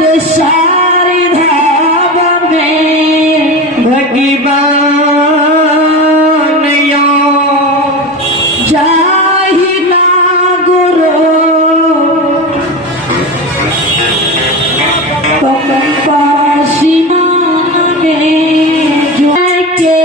सारी धाम में भगवान यो जाहि ना गुरु पसीना में जाके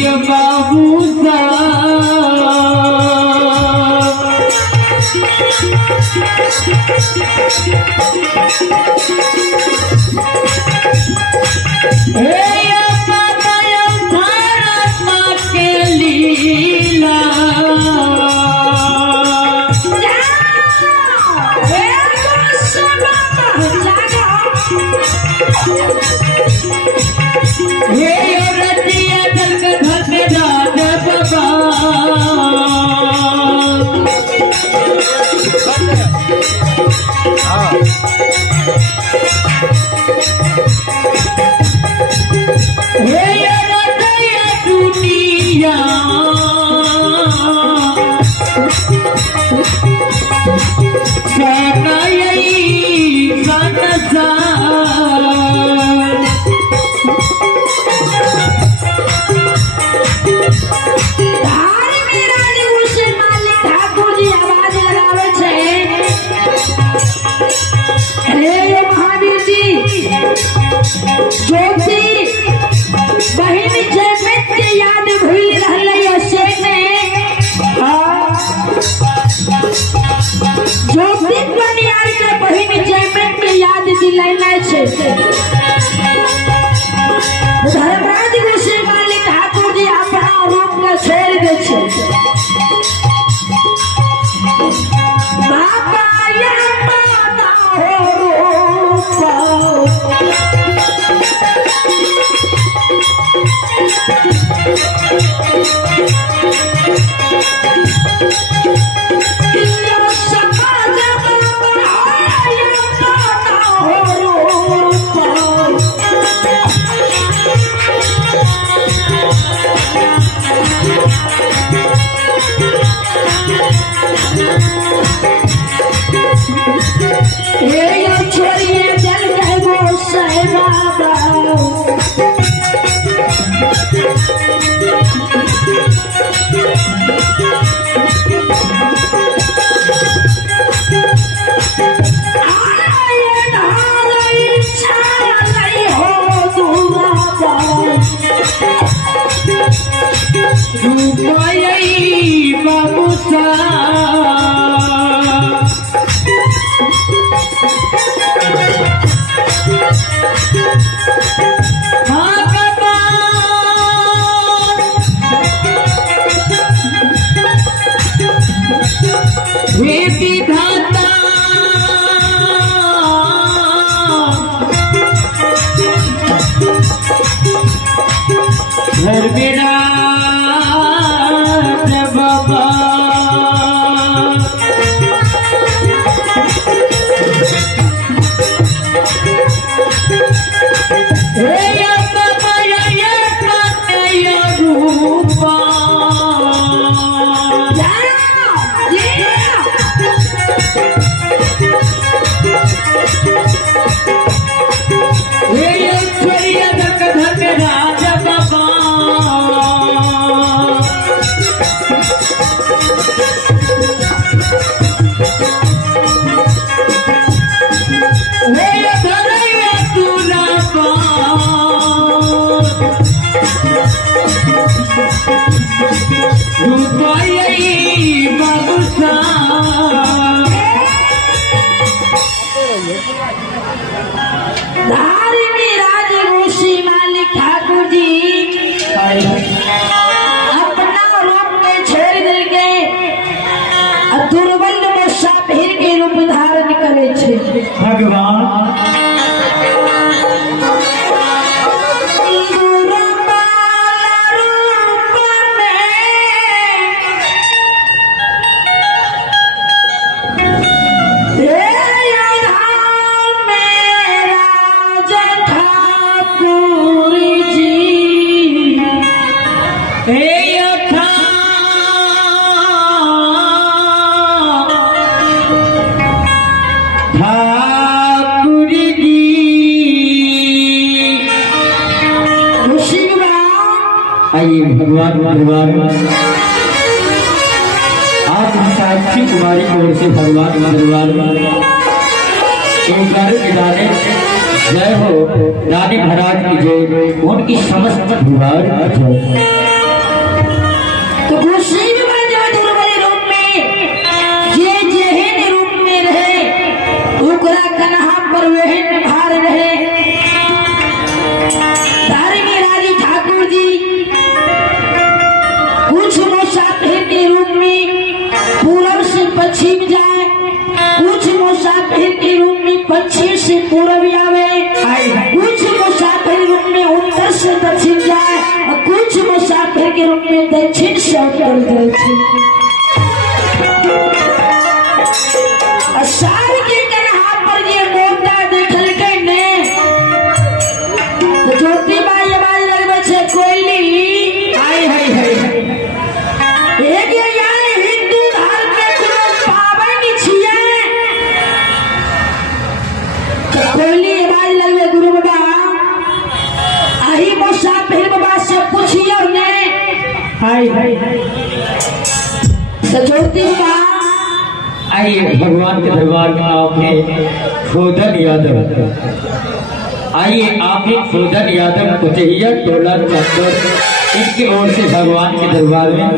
ये बाबू के लीला धर्मराज गोसाई मालिक ठाकुर जी अपना रूप का छोड़ दे बाबा छोड़िए जल गए गोसाई बाबा घर मेरा बाबा धारिणी राजऋषि मालिक ठाकुर जी अपना रूप में छोड़ दे गए दुर्बल मुसाफिर के रूप धारण करे छे भगवान आइए भगवान भगवान आज साक्षी कुमारी की ओर से भगवान भगवान एक दाने जय हो दानी महाराज की जय उनकी समस्त भगवान जय। तो खुशी दुर्बल रूप में ये जेहन रूप में रहे ओकरा कन्हा पर वहन भार रहे धारिणी राजी ठाकुर जी कुछ मुसाफिर के रूप में पूर्व से पश्चिम जाए कुछ मुसाफिर के रूप में पश्चिम से पूर्व आवे कुछ मुसाफिर रूप में उत्तर से दक्षिण जाए और कुछ मुसाफिर के रूप में दक्षिण से उत्तर जाए सार के कन्हा पर ये मोटा देखल के ने तो ज्योति बाई आवाज लगबे छे कोयली हाय हाय हाय एक यहाँ हिंदू धर्म में कोनो पावन छिए कोयली आवाज लगबे गुरु बाबा आही मुसाफिर बाबा से पूछियो ने हाय हाय तो ज्योति बाबा आइए भगवान के दरबार में आपने शोधन यादव आइए आपने शोधन यादव कुचैया टोला चंदर इनकी ओर से भगवान के दरबार में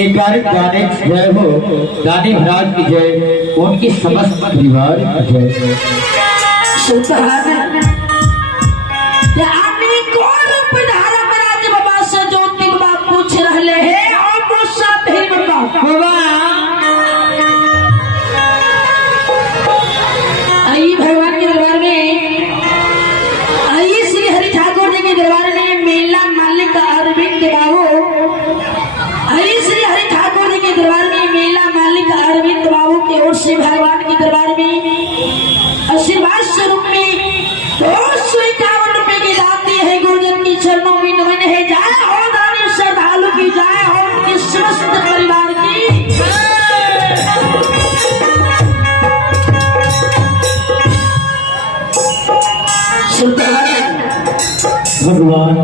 एक गाने जय हो दानी महाराज की जय उनकी समस्त परिवार की जय। पूछ रहे हैं और मुसाफिर बाबा आई भगवान के दरबार में आई श्री हरि ठाकुर जी के दरबार में मेला मालिक अरविंद बाबू आई श्री हरि ठाकुर जी के दरबार में मेला मालिक अरविंद बाबू की ओर से भगवान के दरबार में आशीर्वाद स्वरूप में 251 रुपए की दाती है गुरुजन की चरणों में नमन है जाए और दानी श्रद्धालु की जाए और उनके समस्त परिवार की भगवान